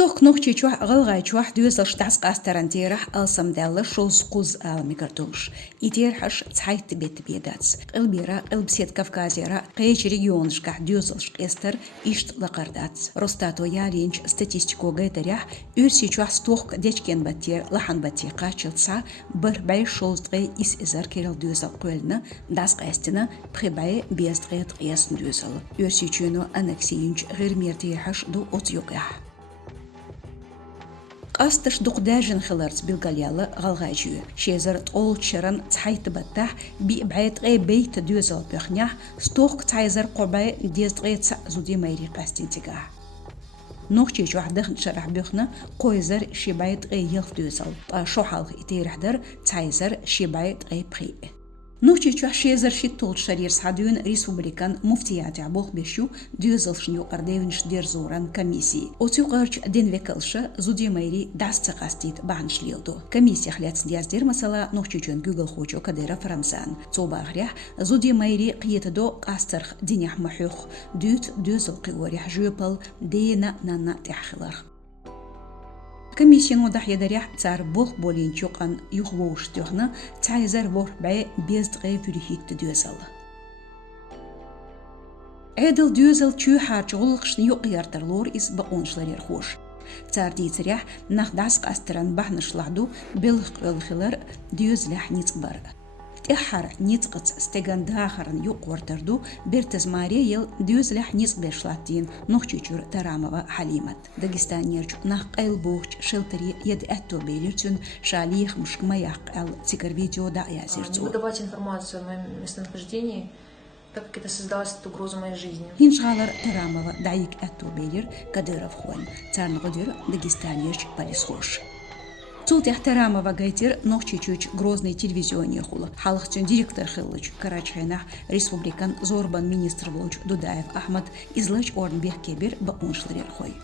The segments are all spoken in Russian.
Стох ногчи чуах غلغاي чуах дюзел штас قاسترانتيرح ألسم دالة شوز قوز ميكرتوش إتيرحش تحيت بيت بيداتس قلبيرا قلبسيت كافكازيرا قيش ريجيونش كح دюзелش قيستر إشت لقرداتس روستاتو يالينش ستاتистико غيتريح يرسي чуах стох ديشكين باتير لحن باتيقا چلتسا برباي شوز دغي إس إزار كيرل دюзел قولنا داس قاستنا بخباي بيز دغي تقياس دюзел يرسي چونو أنكسينش غير ميرتيرحش دو أوتيوقيح قاستش دقداجن خلرت بالقليالة غلغاجيو شيزر تقول شرن تحيت بتاح بعيد غي بيت دюзел بخنيح ستوك تايزر قرباي ديز غي زودي مايري قاستين تقاح نوخشي شو حدخن شرح بيخنا قويزر شبايت غي يلف دюзел شو حالغ إتير حدر تايزر شبايت غي بخي نوشي چوح شيزر شي طول شرير سعدون ريسبوبليكان مفتيات عبوخ بيشو دюзел شنيو قرديونش دير زوران كميسي اوتيو قرش دين وكلشا زودي ميري داس تقاستيت بانش ليلدو كميسي خليات دياز دير مسألة نوشي جون جوجل خوچو كديرا فرنسان توبا غريح زودي ميري قيتدو قاسترخ دينيح محوخ دوت دюзел قيوريح جوبل دينا نانا تحخلرخ كميسيون وضح يدريح تار بوخ بولين چوقان يخووش تيوخنا تايزر بوخ باي بيزد غي فريهيت دюзел عدل دюзел چو حارج غلقش يقيرتر لور إس بقونشلر يرخوش تار ديتريح نخ داس قاستران بحنش لحدو بلخ الخلر دюзелح نيتقبر تحر نيتقت استغان داخرن يقورتردو بيرتزماري يل دюзелح نيتقبشلاتين نوخچوچور تراموا حليمت داغستانيرچ نخ قيل بوخ شلتري يد اتو بيليرچون شاليخ مشكما يقل تикер видео да язерцу выдавать информацию о моем местонахождении, так как это создалась угроза моей жизни. هنشغالر تراموا دايك اتو بيلير كدرف خون تارن غدير داغستانيرچ باليس خوش Цулт яхтарама вагайтир нохчичуч грозный телевизионный хула. Халахчун директор хиллыч Карачайнах республикан зорбан министр волч Дудаев Ахмад излач орнбех кебер бауншларер хой.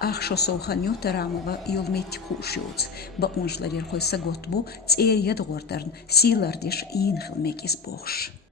Ах шо солханю тарамова юлметти хушуц бауншларер хой саготбу цер ядгортерн силардиш ин хилмекис бохш.